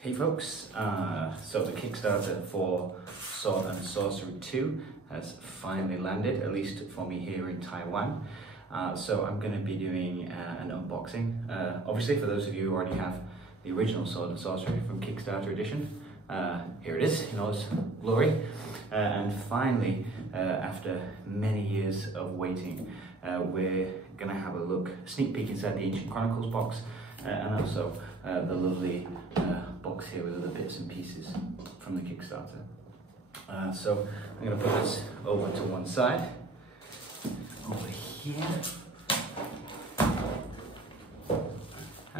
Hey folks, so the Kickstarter for Sword and Sorcery 2 has finally landed, at least for me here in Taiwan. So I'm going to be doing an unboxing. Obviously for those of you who already have the original Sword and Sorcery from Kickstarter edition, here it is in all its glory. And finally, after many years of waiting, we're going to have a sneak peek inside the Ancient Chronicles box, and also the lovely box here with other bits and pieces from the Kickstarter. So I'm going to put this over to one side, over here.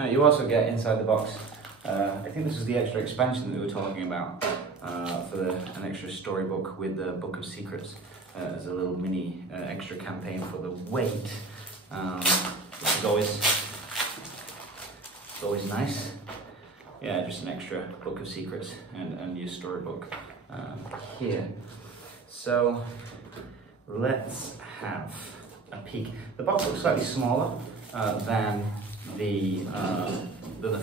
You also get inside the box, I think this is the extra expansion that we were talking about, for an extra storybook with the Book of Secrets as a little mini extra campaign for the weight, which is always nice. Yeah, just an extra Book of Secrets and your storybook here. So let's have a peek. The box looks slightly smaller than the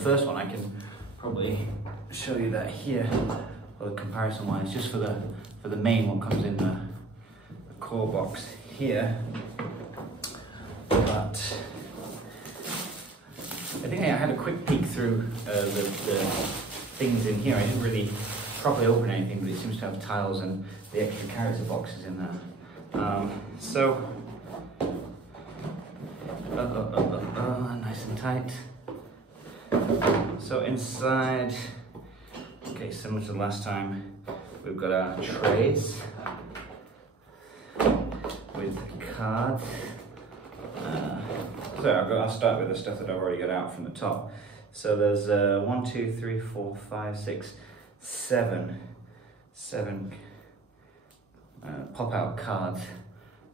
first one. I can probably show you that here, or the comparison wise, just for the main one comes in the core box here. But I think I had a quick peek through the things in here. I didn't really properly open anything, but it seems to have tiles and the extra character boxes in there. So, nice and tight. So inside, okay, similar to the last time, we've got our trays with cards. So I'll start with the stuff that I've already got out from the top. So there's 1, 2, 3, 4, 5, 6, 7 pop-out cards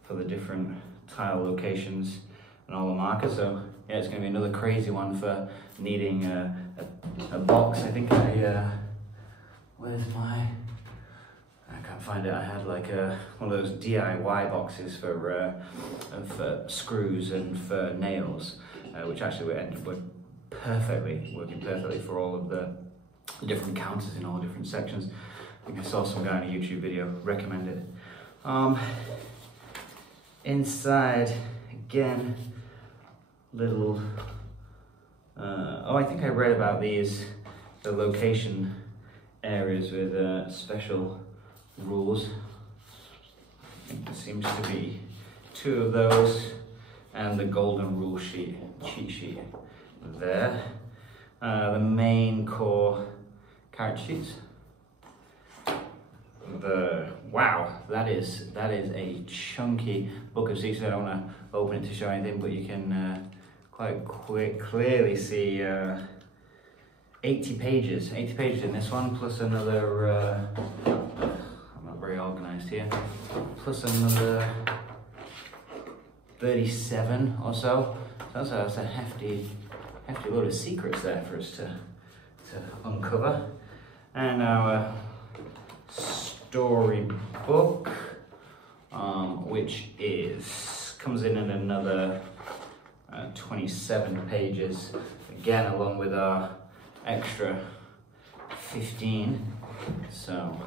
for the different tile locations and all the markers. So yeah, it's going to be another crazy one for needing a box. I think where's my... I can't find it. I had like one of those DIY boxes for screws and for nails, which actually ended up working perfectly for all of the different counters in all the different sections. I think I saw some guy in a YouTube video recommend it. Inside, again, little. I think I read about the location areas with special rules. I think there seems to be 2 of those, and the golden rule cheat sheet there. The main core character sheets. Wow, that is a chunky Book of Secrets. I don't want to open it to show anything, but you can quite clearly see 80 pages in this one, plus another. Very organized here, plus another 37 or so. That's a hefty load of secrets there for us to uncover. And our storybook, which comes in at another 27 pages, again along with our extra 15. So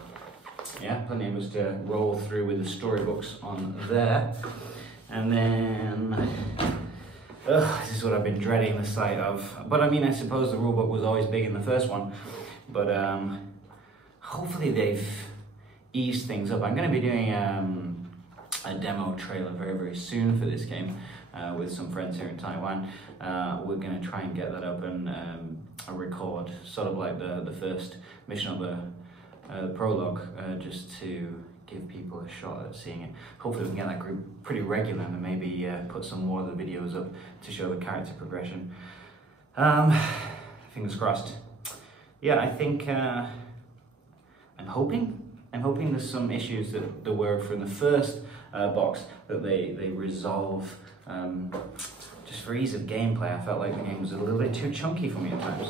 yeah, plenty of us to roll through with the storybooks on there. And then, this is what I've been dreading the sight of. But I mean, I suppose the rulebook was always big in the first one. But hopefully they've eased things up. I'm going to be doing a demo trailer very soon for this game with some friends here in Taiwan. We're going to try and get that up and record sort of like the first mission of the prologue, just to give people a shot at seeing it. Hopefully we can get that group pretty regular and maybe put some more of the videos up to show the character progression. Fingers crossed. Yeah, I think I'm hoping there's some issues that there were from the first box that they resolve. Just for ease of gameplay, I felt like the game was a little bit too chunky for me at times.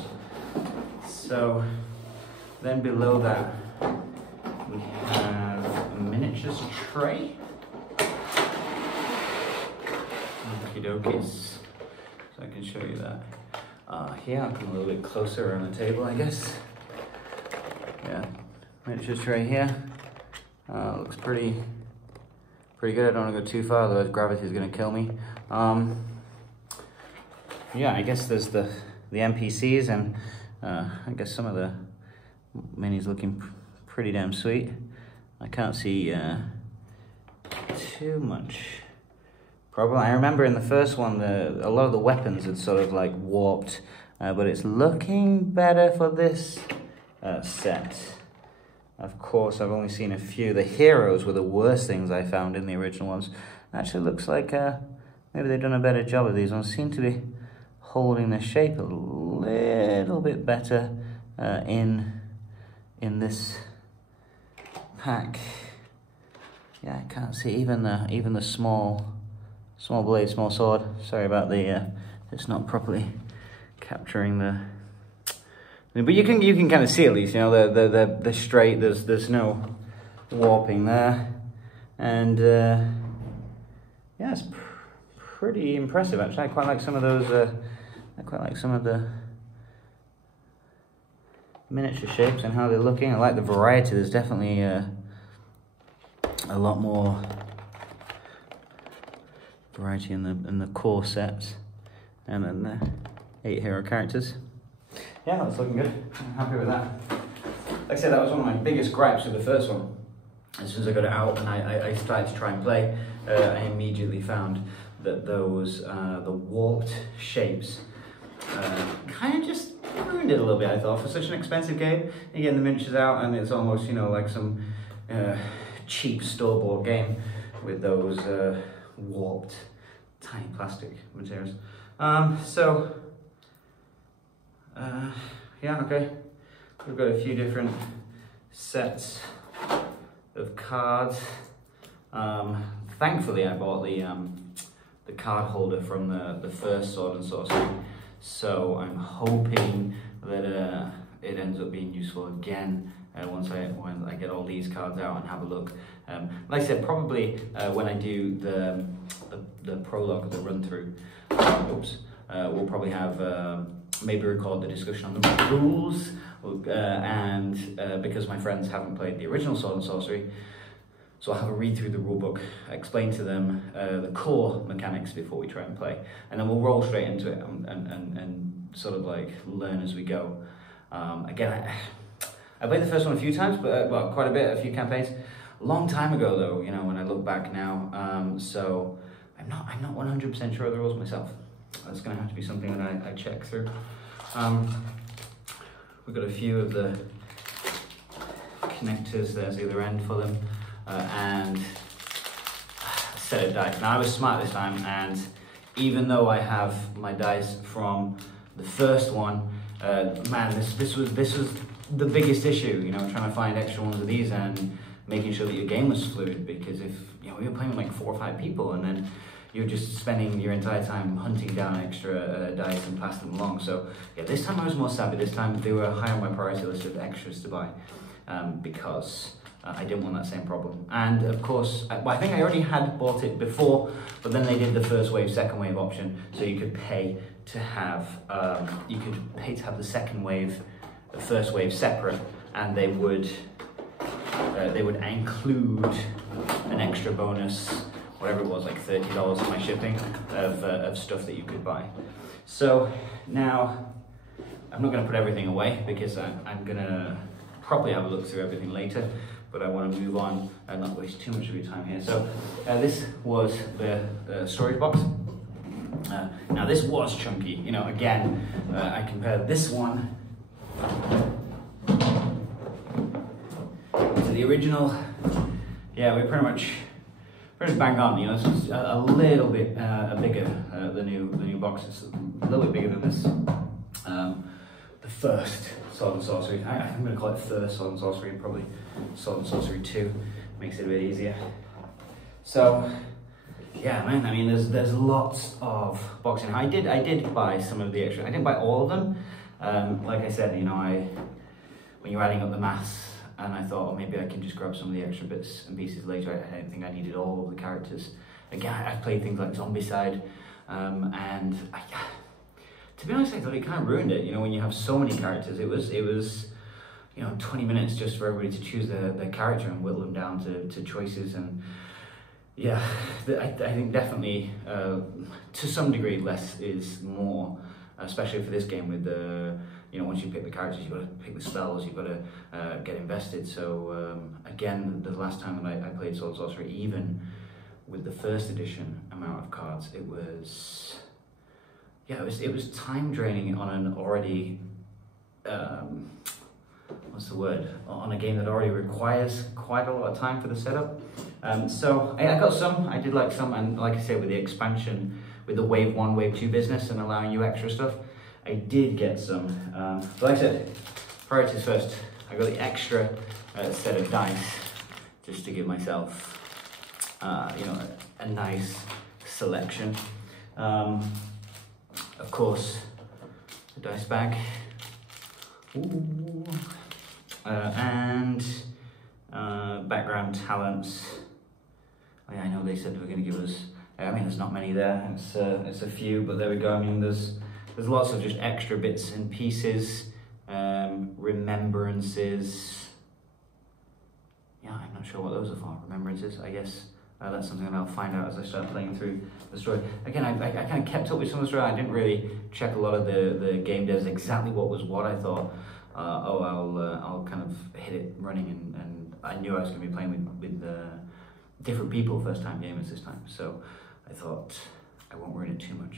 So then below that, we have a miniatures tray. Okie dokies. So I can show you that. Here, I'll come a little bit closer on the table, I guess. miniatures tray here. Looks pretty good. I don't want to go too far, otherwise gravity is going to kill me. Yeah, I guess there's the NPCs, and I guess some of the minis looking pretty damn sweet. I can't see too much problem. I remember in the first one, a lot of the weapons had sort of like warped, but it's looking better for this set. Of course, I've only seen a few. The heroes were the worst things I found in the original ones. Actually looks like maybe they've done a better job of these ones. Seem to be holding their shape a little bit better in this pack. Yeah, I can't see even the small blade, small sword. Sorry about the it's not properly capturing the. But you can kind of see at least, you know, they're straight. There's no warping there, and yeah, it's pretty impressive actually. I quite like some of those. I quite like some of the miniature shapes and how they're looking. I like the variety. There's definitely a lot more variety in the core sets, and then the 8 hero characters. Yeah, that's looking good. I'm happy with that. Like I said, that was one of my biggest gripes with the first one. As soon as I got it out and I started to try and play, I immediately found that those the warped shapes kind of just ruined it a little bit. I thought, for such an expensive game, you get the miniatures out and it's almost, you know, like some cheap store-bought game with those warped tiny plastic materials. Yeah, okay. We've got a few different sets of cards. Thankfully, I bought the card holder from the first Sword Sorcery, so I'm hoping that it ends up being useful again when I get all these cards out and have a look. Like I said, probably when I do the prologue, the run through, we'll probably have maybe record the discussion on the rules, and because my friends haven't played the original Sword Sorcery, so I'll have a read through the rulebook, explain to them the core mechanics before we try and play, and then we'll roll straight into it and sort of like learn as we go. Again, I played the first one a few times, but well, quite a bit, a few campaigns. A long time ago though, you know, when I look back now, so I'm not 100% sure of the rules myself. That's going to have to be something that I check through. We've got a few of the connectors, there's the other end for them, and a set of dice. Now I was smart this time, and even though I have my dice from the first one, man, this was the biggest issue, you know, trying to find extra ones of these and making sure that your game was fluid, because if, you know, we were playing with like 4 or 5 people, and then you're just spending your entire time hunting down extra dice and passing them along. So yeah, this time I was more savvy. This time they were high on my priority list of extras to buy, because I didn't want that same problem. And of course, I think I already had bought it before, but then they did the first wave, second wave option, so you could pay to have the second wave, the first wave separate, and they would include an extra bonus, whatever it was, like $30 for my shipping of stuff that you could buy. So now I'm not going to put everything away, because I'm going to probably have a look through everything later, but I want to move on and not waste too much of your time here. So this was the storage box. Now this was chunky, you know, again, I compared this one to the original. Yeah, we're pretty much bang on, you know. This is a little bit bigger, the new box is a little bit bigger than this. The first Sword Sorcery, I'm going to call it first Sword Sorcery, and probably Sword Sorcery 2 makes it a bit easier. So yeah, man, I mean, there's lots of boxing. I did buy some of the extra. I didn't buy all of them. Like I said, you know, when you're adding up the maths, and I thought, oh, maybe I can just grab some of the extra bits and pieces later. I didn't think I needed all of the characters. Again, I've played things like Zombicide, and to be honest, I thought it kind of ruined it. You know, when you have so many characters, it was you know, 20 minutes just for everybody to choose their character and whittle them down to choices. And yeah, I think definitely to some degree less is more, especially for this game with the, you know, once you pick the characters, you've got to pick the spells, you've got to get invested. So again, the last time that I played Sword Sorcery, even with the first edition amount of cards, it was, yeah, it was time draining on an already, what's the word, on a game that already requires quite a lot of time for the setup. So I got some, I did like some, and like I said, with the expansion, with the Wave 1, Wave 2 business and allowing you extra stuff, I did get some. But like I said, priorities first. I got the extra set of dice just to give myself, you know, a nice selection. Of course, the dice bag. Ooh. And background talents. Oh, yeah, I know they said they were going to give us. I mean, there's not many there. It's a few, but there we go. I mean, there's lots of just extra bits and pieces, remembrances. Yeah, I'm not sure what those are for. Remembrances, I guess. That's something that I'll find out as I start playing through the story. Again, I kind of kept up with some of the story. I didn't really check a lot of the game devs exactly what was what. I thought, I'll kind of hit it running, and I knew I was going to be playing with different people, first time gamers this time. So I thought I won't ruin it too much.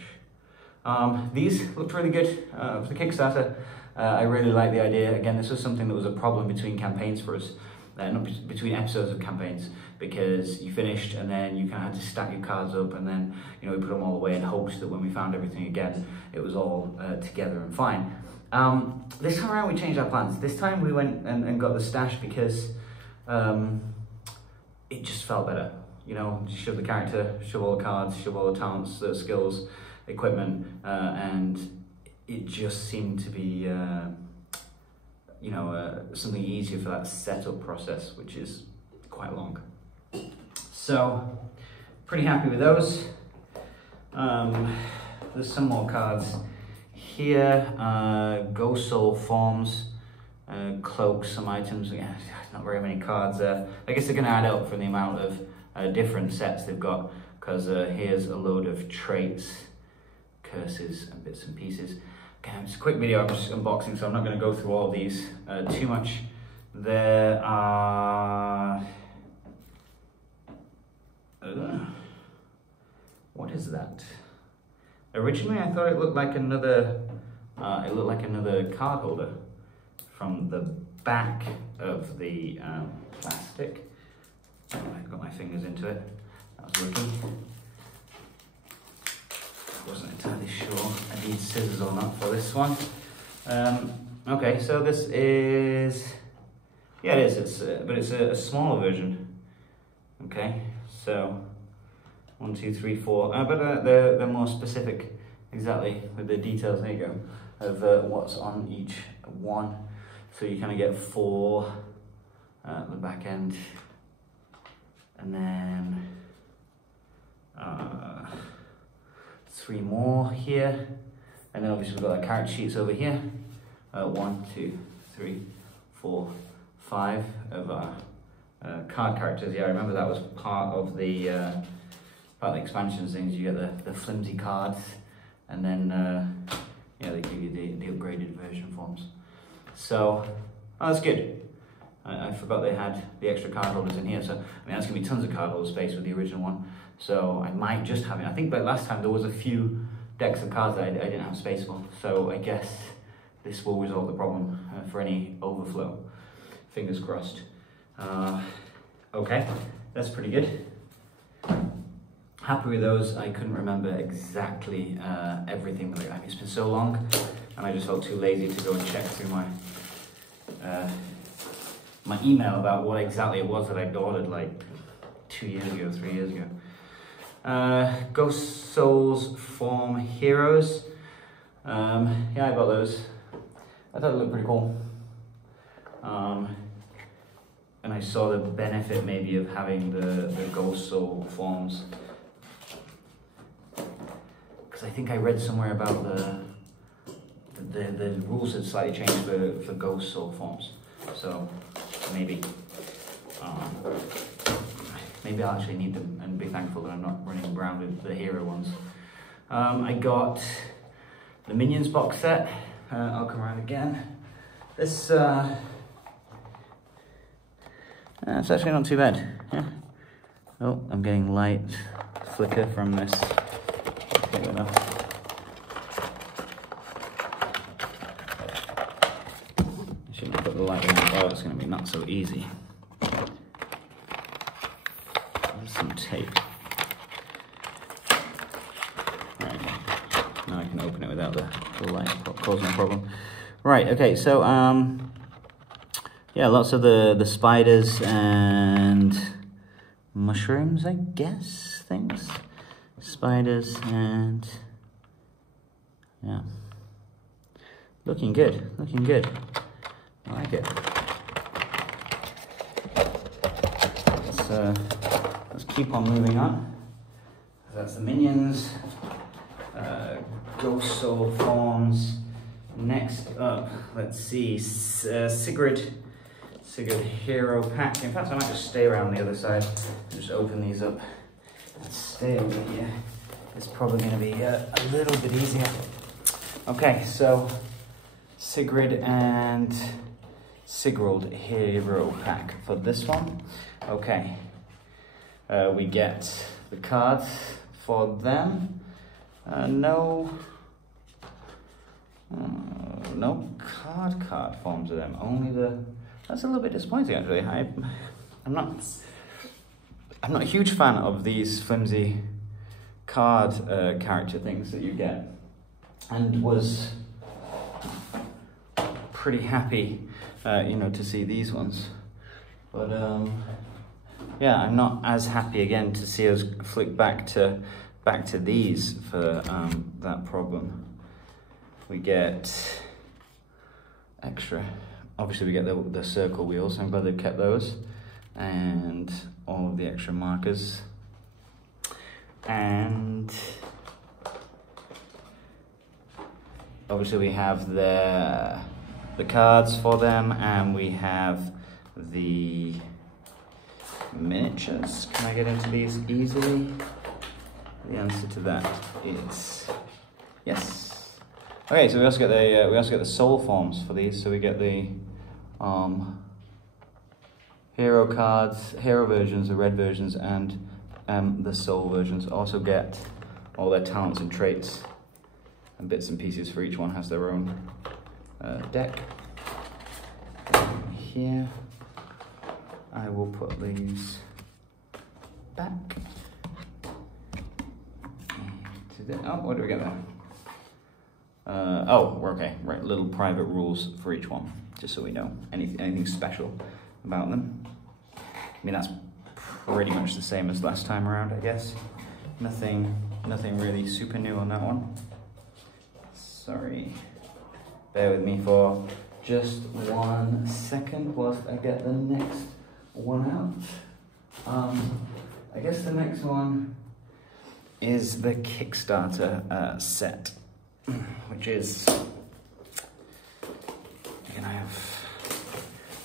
These looked really good for the Kickstarter. I really like the idea. Again, this was something that was a problem between campaigns for us. Not between episodes of campaigns, because you finished and then you kind of had to stack your cards up, and then, you know, we put them all away in hopes that when we found everything again, it was all together and fine. This time around we changed our plans. This time we went and got the stash because it just felt better. You know, just shove the character, shove all the cards, shove all the talents, the skills, equipment, and it just seemed to be you know, something easier for that setup process, which is quite long. So, pretty happy with those. There's some more cards here. Ghost Soul forms, cloaks, some items. Yeah, not very many cards there. I guess they're going to add up for the amount of different sets they've got, because here's a load of traits, curses, and bits and pieces. Okay, it's a quick video, I'm just unboxing, so I'm not going to go through all of these too much. There are... what is that? Originally I thought it looked like another card holder from the back of the plastic. Oh, I got my fingers into it. That was working. Wasn't entirely sure I need scissors or not for this one. Okay, so this is, yeah, it is. But it's a smaller version. Okay, so 1, 2, 3, 4. But they're more specific, exactly with the details. There you go, of what's on each one. So you kind of get 4 at the back end, and then 3 more here, and then obviously we've got our character sheets over here. 1, 2, 3, 4, 5 of our card characters. Yeah, I remember that was part of the expansions things. You get the flimsy cards, and then yeah, they give you the upgraded version forms. So that's good. I forgot they had the extra card holders in here. So I mean, that's gonna be tons of card holder space with the original one. So I might just have it. I think, but last time there was a few decks of cards that I didn't have space for. So I guess this will resolve the problem for any overflow. Fingers crossed. Okay, that's pretty good. Happy with those. I couldn't remember exactly everything. I mean, it's been so long, and I just felt too lazy to go and check through my my email about what exactly it was that I'd ordered like 2 years ago, 3 years ago. Ghost Souls Form Heroes. Yeah, I got those. I thought it looked pretty cool. And I saw the benefit maybe of having the Ghost Soul forms. Because I think I read somewhere about the rules had slightly changed for Ghost Soul forms. So maybe maybe I'll actually need them and be thankful that I'm not running around with the hero ones. I got the Minions box set. I'll come around again. This it's actually not too bad. Yeah. Oh, I'm getting light flicker from this. Okay, enough. I shouldn't put the light in. Oh, it's going to be not so easy. There's some tape. Right, okay. Now I can open it without the light causing a problem. Right, okay, so yeah, lots of the spiders and mushrooms, I guess, things. Spiders and yeah. Looking good, looking good. I like it. Let's keep on moving on. That's the Minions. Ghost Soul forms. Next up, let's see, Sigrid Hero Pack. In fact, I might just stay around the other side and just open these up and stay over here. It's probably going to be a little bit easier. Okay, so Sigrid and Sigurd Hero Pack for this one. Okay, we get the cards for them. No card forms of them. Only the. That's a little bit disappointing, actually. I'm not a huge fan of these flimsy card character things that you get, and was pretty happy, to see these ones. But yeah, I'm not as happy again to see us flick back to these for that problem. We get extra. Obviously, we get the circle wheels. I'm glad they've kept those, and all of the extra markers. And obviously, we have the cards for them, and we have the miniatures. Can I get into these easily? The answer to that is yes. Okay, so we also get the soul forms for these. So we get the hero cards, hero versions, the red versions, and the soul versions. Also get all their talents and traits and bits and pieces for each one. Has their own deck. Here, I will put these back. Oh, what do we get there? Oh, we're okay. Right, little private rules for each one, just so we know anything special about them. I mean, that's pretty much the same as last time around, I guess. Nothing really super new on that one. Sorry. Bear with me for just 1 second whilst I get the next one out. I guess the next one is the Kickstarter set, which is, again, I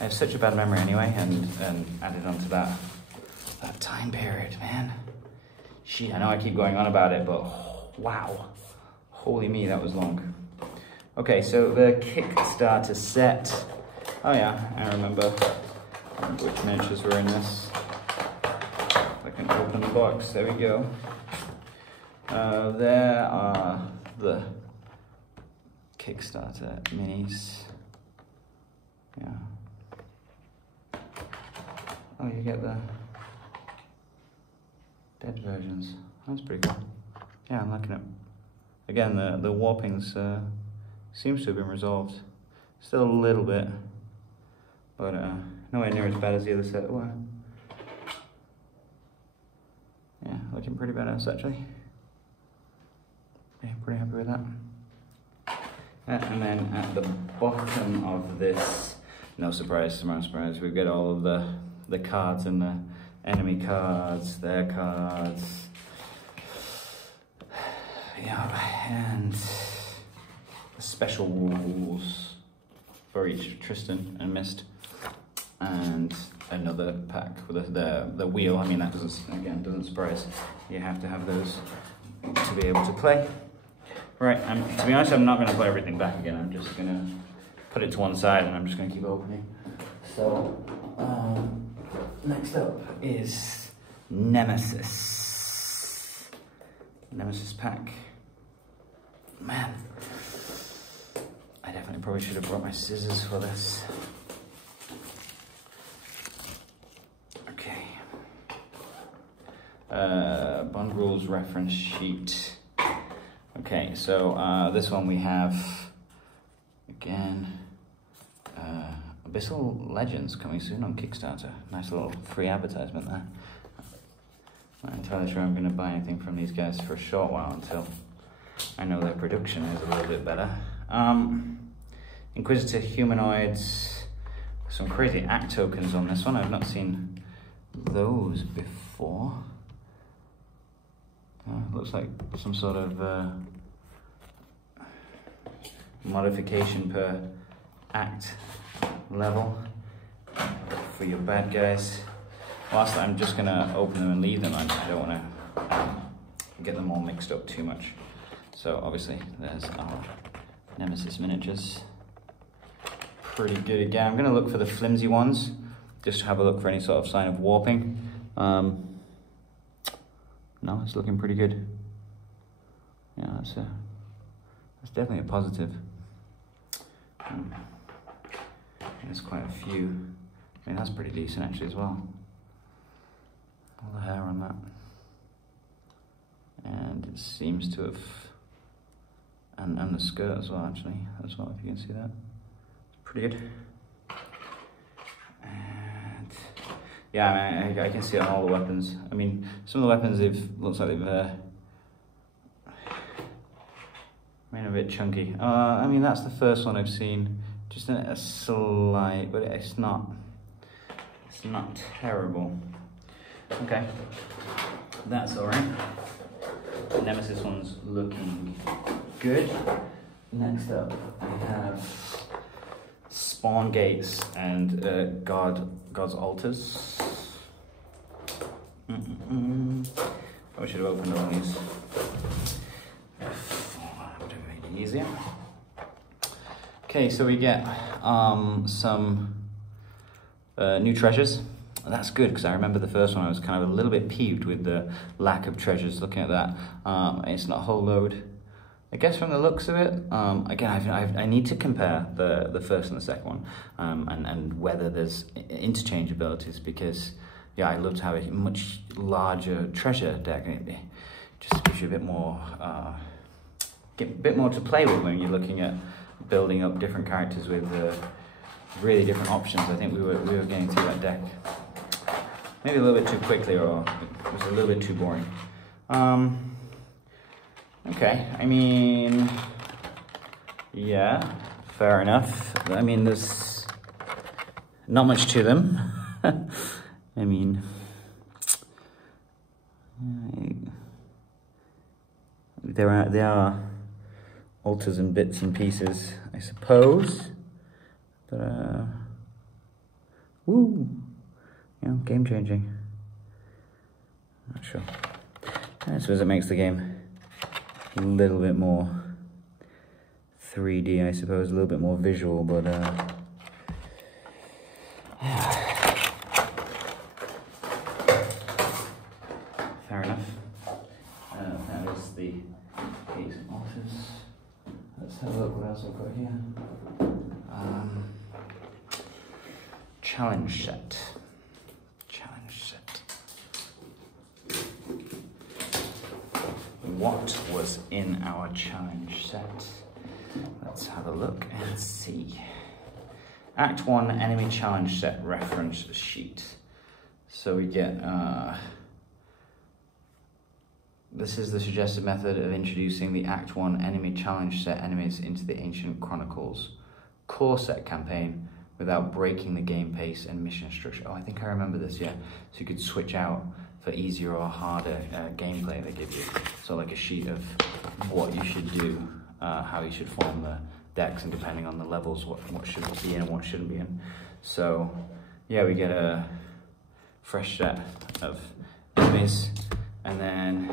have such a bad memory anyway, and added onto that time period, man. Gee, I know I keep going on about it, but wow, holy me, that was long. Okay, so the Kickstarter set. Oh yeah, I remember which miniatures were in this. I can open the box. There we go. There are the Kickstarter minis. Yeah. Oh, you get the dead versions. That's pretty cool. Yeah, I'm liking it. Again, the warpings seems to have been resolved. Still a little bit, but nowhere near as bad as the other set were. Yeah, looking pretty badass actually. Yeah, pretty happy with that. And then at the bottom of this, no surprise, we've got all of the cards and the enemy cards, their cards. Yeah, and the special rules. for each Tristan and Mist, and another pack with the wheel. I mean, that doesn't surprise. You have to have those to be able to play. Right, to be honest, I'm not going to put everything back again. I'm just going to put it to one side and I'm just going to keep opening. So, next up is Nemesis. Nemesis pack. Man, I definitely probably should have brought my scissors for this. Okay. Bond Rules reference sheet. Okay, so this one we have, again, Abyssal Legends coming soon on Kickstarter. Nice little free advertisement there. Not entirely sure I'm going to buy anything from these guys for a short while until I know their production is a little bit better. Inquisitor Humanoids, some crazy act tokens on this one. I've not seen those before. Looks like some sort of modification per act level for your bad guys. Whilst I'm just going to open them and leave them, I don't want to get them all mixed up too much. So obviously there's our Nemesis miniatures. Pretty good again. I'm going to look for the flimsy ones, just to have a look for any sort of sign of warping. No, it's looking pretty good. Yeah, that's definitely a positive. There's quite a few. I mean, that's pretty decent actually as well. All the hair on that. And it seems to have, and the skirt as well actually, as well, if you can see that. It's pretty good. And yeah, I mean, I can see it on all the weapons. I mean, some of the weapons looks like they've made a bit chunky. I mean, that's the first one I've seen. Just a slight, but it's not terrible. Okay, that's all right. The Nemesis one's looking good. Next up, we have Spawn Gates and God's Altars. Probably should have opened all these. That would have made it easier. Okay, so we get some new treasures. That's good, because I remember the first one I was kind of a little bit peeved with the lack of treasures. Looking at that, it's not a whole load. I guess from the looks of it, again, I need to compare the first and the second one, and whether there's interchangeabilities, because yeah, I'd love to have a much larger treasure deck. It just gives you a bit more, to play with when you're looking at building up different characters with really different options. I think we were getting through that deck maybe a little bit too quickly, or it was a little bit too boring. Okay, I mean, yeah, fair enough. I mean, there's not much to them. I mean, there are altars and bits and pieces, I suppose. But woo, you know, game changing. Not sure. I suppose it makes the game a little bit more 3D, I suppose, a little bit more visual, but fair enough. That is the Gates and Altars. Let's have a look what else I've got here. Challenge set. What was in our challenge set? Let's have a look and see. Act 1 enemy challenge set reference sheet. So we get, this is the suggested method of introducing the Act 1 enemy challenge set enemies into the Ancient Chronicles core set campaign without breaking the game pace and mission structure. Oh, I think I remember this, yeah. So you could switch out for easier or harder gameplay they give you. So like a sheet of what you should do, how you should form decks, and depending on the levels, what should be in and what shouldn't be in. So yeah, we get a fresh set of enemies, and then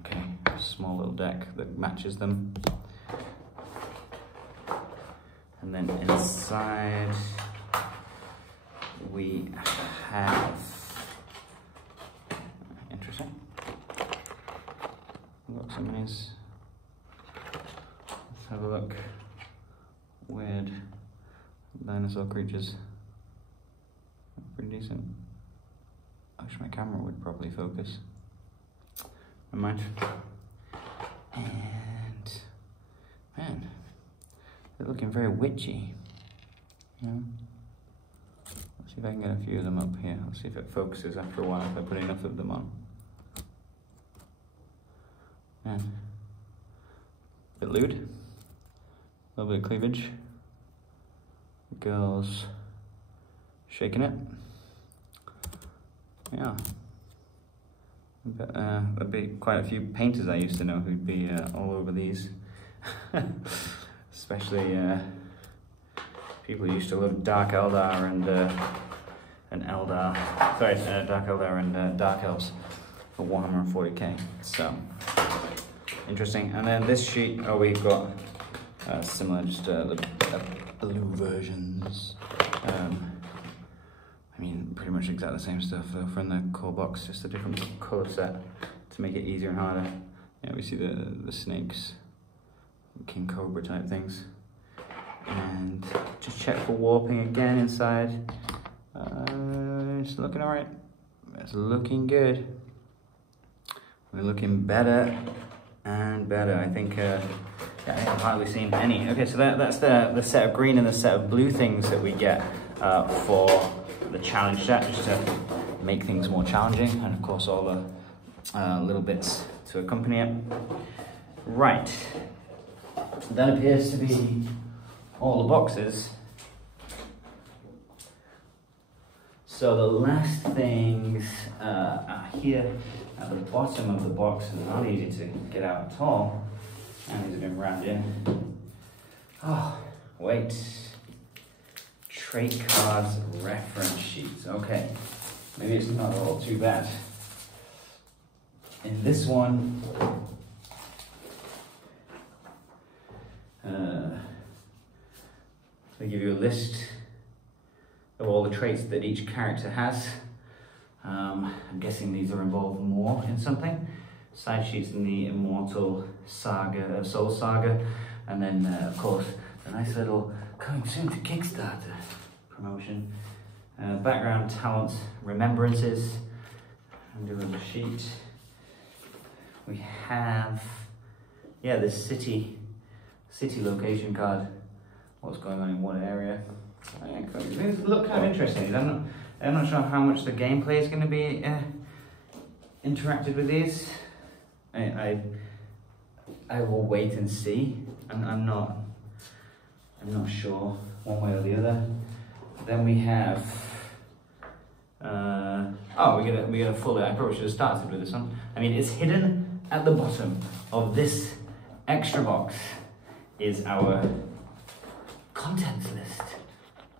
okay, a small little deck that matches them. And then inside we have, interesting, we've got some minis. Let's have a look. Weird dinosaur creatures. Pretty decent. I wish my camera would properly focus. Never mind. And man, they're looking very witchy. Yeah. Let's see if I can get a few of them up here. Let's see if it focuses after a while, if I put enough of them on. Man. Bit lewd. A little bit of cleavage. The girl's shaking it. Yeah. But, there'd be quite a few painters I used to know who'd be all over these. Especially people who used to love Dark Eldar and Eldar. Sorry, Dark Eldar and Dark Elves for Warhammer 40k. So interesting. And then this sheet, oh, we've got similar, just the blue versions. I mean, pretty much exactly the same stuff from the core box, just a different color set to make it easier and harder. Yeah, we see the snakes, King Cobra type things. And just check for warping again inside. It's looking alright. It's looking good. We're looking better and better. I think I've hardly seen any. Okay, so that's the set of green and the set of blue things that we get for the challenge set, just to make things more challenging, and of course all the little bits to accompany it. Right, that appears to be all the boxes. So the last things are here at the bottom of the box, and not easy to get out at all. And these have been rammed in. Oh, wait. Trait cards reference sheets. Okay, maybe it's not all too bad. In this one, they give you a list of all the traits that each character has. I'm guessing these are involved more in something. Side sheets in the Immortal Saga, Soul Saga, and then of course a nice little coming soon to Kickstarter promotion. Background, talents, remembrances, and doing the sheet. We have, yeah, this city location card. What's going on in what area? These look kind of interesting. I'm not sure how much the gameplay is going to be interacted with these. I will wait and see. I'm not sure one way or the other. Then we have we get a full. I probably should have started with this one. I mean, it's hidden at the bottom of this extra box is our contents list.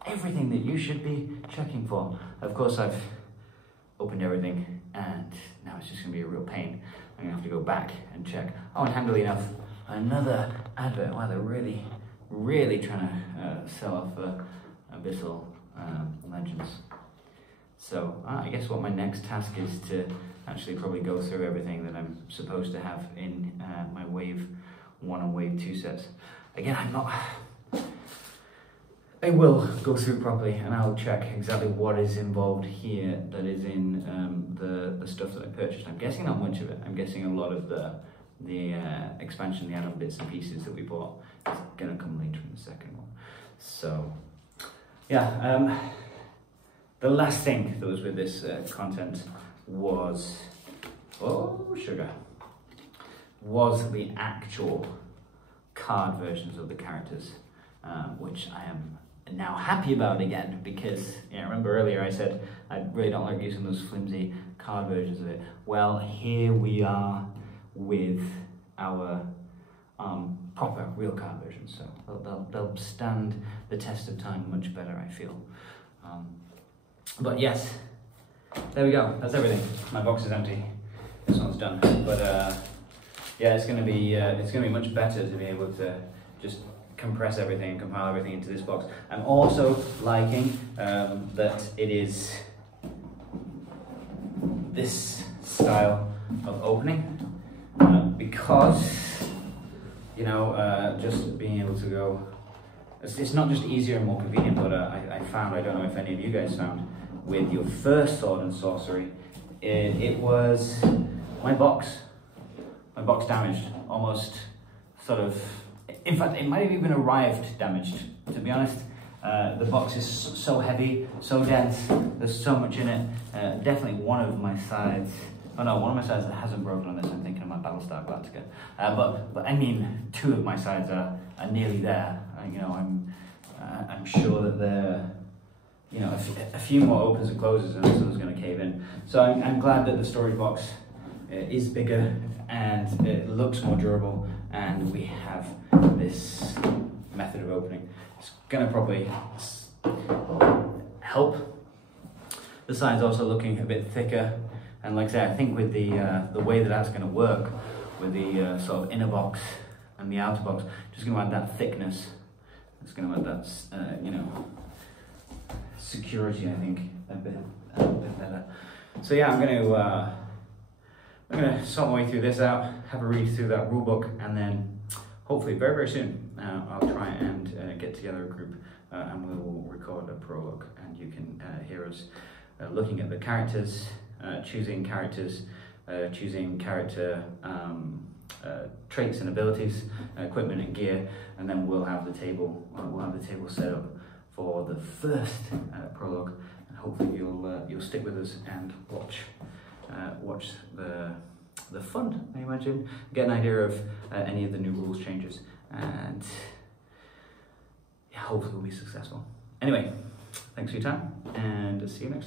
Everything that you should be checking for. Of course, I've opened everything, and now it's just going to be a real pain. I'm going to have to go back and check. Oh, and handily enough, another advert. Wow, they're really, really trying to sell off Abyssal Legends. So I guess what my next task is to actually probably go through everything that I'm supposed to have in my Wave 1 and Wave 2 sets. Again, I will go through properly, and I'll check exactly what is involved here that is in the stuff that I purchased. I'm guessing not much of it. I'm guessing a lot of the expansion, the add-on bits and pieces that we bought is going to come later in the second one. So, yeah, the last thing that was with this content was, was the actual card versions of the characters, which I am now happy about again, because remember earlier I said I really don't like using those flimsy card versions of it. Well, here we are with our proper real card versions. So they'll stand the test of time much better, I feel. But yes, there we go. That's everything. My box is empty. This one's done. But yeah, it's gonna be much better to be able to just compress everything and compile everything into this box. I'm also liking that it is this style of opening because, you know, just being able to go, it's not just easier and more convenient, but I found, I don't know if any of you guys found, with your first Sword and Sorcery, it was my box damaged, almost sort of, in fact it might have even arrived damaged, to be honest. The box is so heavy, so dense, there's so much in it. Definitely one of my sides, oh no, one of my sides that hasn't broken on this, I'm thinking of my Battlestar Galactica. But I mean, two of my sides are nearly there. You know, I'm sure that they're, you know, a few more opens and closes and this one's going to cave in. So I'm glad that the storage box is bigger and it looks more durable, and we have this method of opening. It's going to probably help. The side's also looking a bit thicker, and like I say, I think with the way that that's going to work, with the sort of inner box and the outer box, just going to add that thickness. It's going to add that, you know, security, I think, a bit better. So yeah, I'm going to sort my way through this out, have a read through that rulebook, and then hopefully very, very soon I'll try and get together a group and we will record a prologue, and you can hear us looking at the characters, choosing character traits and abilities, equipment and gear, and then we'll have the table set up for the first prologue, and hopefully you'll stick with us and watch the fun, I imagine, get an idea of any of the new rules changes, and yeah, hopefully we'll be successful. Anyway, thanks for your time, and see you next time.